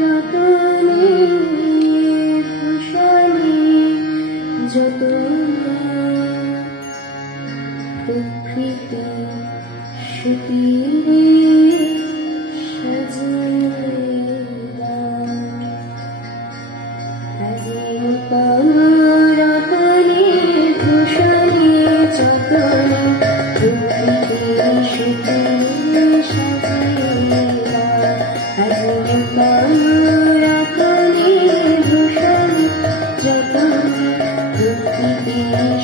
রতনে ভূষণে যত প্রকৃতি সুতীরে সাজিয়া রতনে ভূষণে যতনে প্রকৃতি সুতীরে সাজিয়া রতনে ভূষণে যতনে প্রকৃতি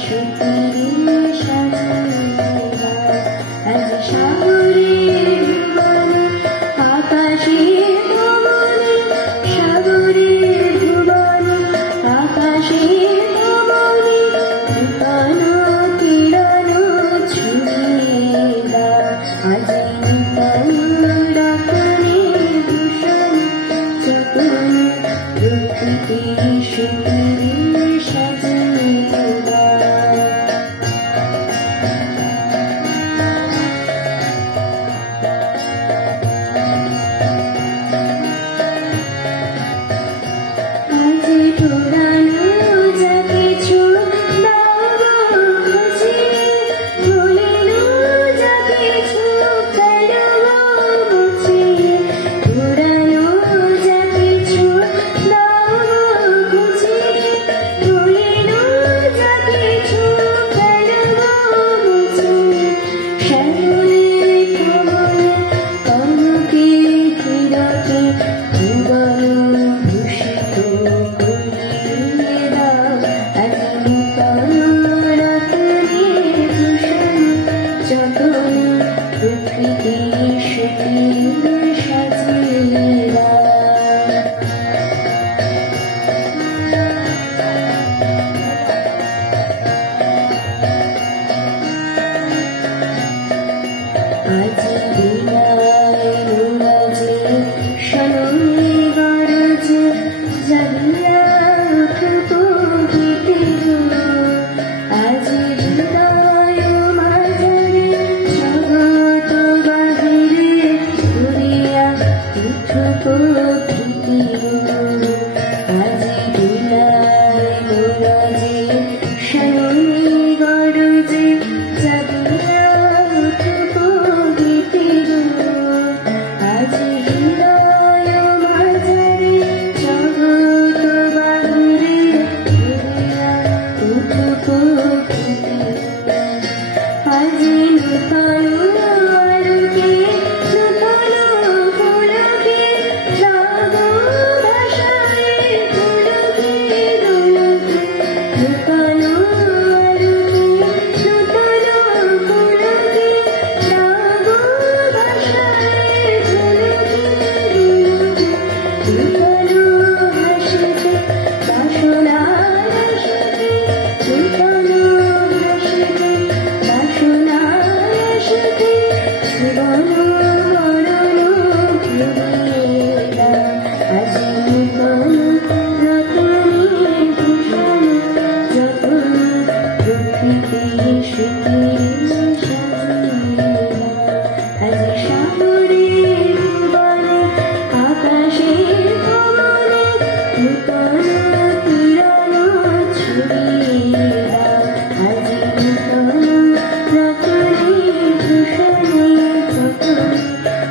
সুতীরে সাজিয়া আজ সাগরের ভুবনে আকাশের ভুবনে সাগরের ভুবনে আকাশের ভুবনে নূতন কিরণ ছুঁয়ে দাও আজ নূতন রতনে ভূষণে যতনে প্রকৃতি সুতীরে সাজিয়ে দাও। আজ পুরানো যা কিছু দাও বুঝিয়ে ভুলিনো যা কিছু ফেলো বুঝিয়ে পুরানো যা কিছু দাও বুঝিয়ে ভুলিনো যা কিছু ফেলো বুঝিয়ে সাগরের ভুবনে কনকে কিরকে ভুবন ভূষিত করিয়ে দাও আজ নূতন রতনে ভূষণে যতনে প্রকৃতি সুতীরে সাজিয়ে দাও। আজ বিনায় নুরাজে সনমে গরজে জাগিয়া উঠবো গীতে আজ হৃদয় মাঝারে জগৎ বাহিরে ঘুরিয়া উঠবো গীতে আজ বিনায় নুরাজে সনমে গরজে জাগিয়া উঠবো গীতে আজ হৃদয় মাঝারে জগৎ বাহিরে ঘুরিয়া উঠবো গীতে আজ নূতন আলোকে নূতন পুলকে লাগো ভাষায় পুলকে দোলকে নূতন আলোকে নূতন পুলকে লাগো ভাষায় পুলকে দোলকে নূতন হাসিতে বাসনার হাসিতে নূতন হাসিতে বাসনার হাসিতে জীবন মরণ ভুলিয়ে দাও আজ নূতন রতনে ভূষণে যতনে প্রকৃতি সুতীরে সাজিয়ে দাও আজ সাগরের ভুবনে আকাশের ভুবনে নূতন কিরণ ছুঁয়ে দাও আজ নূতন রতনে ভূষণে যতনে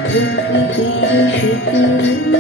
প্রকৃতি সুতীরে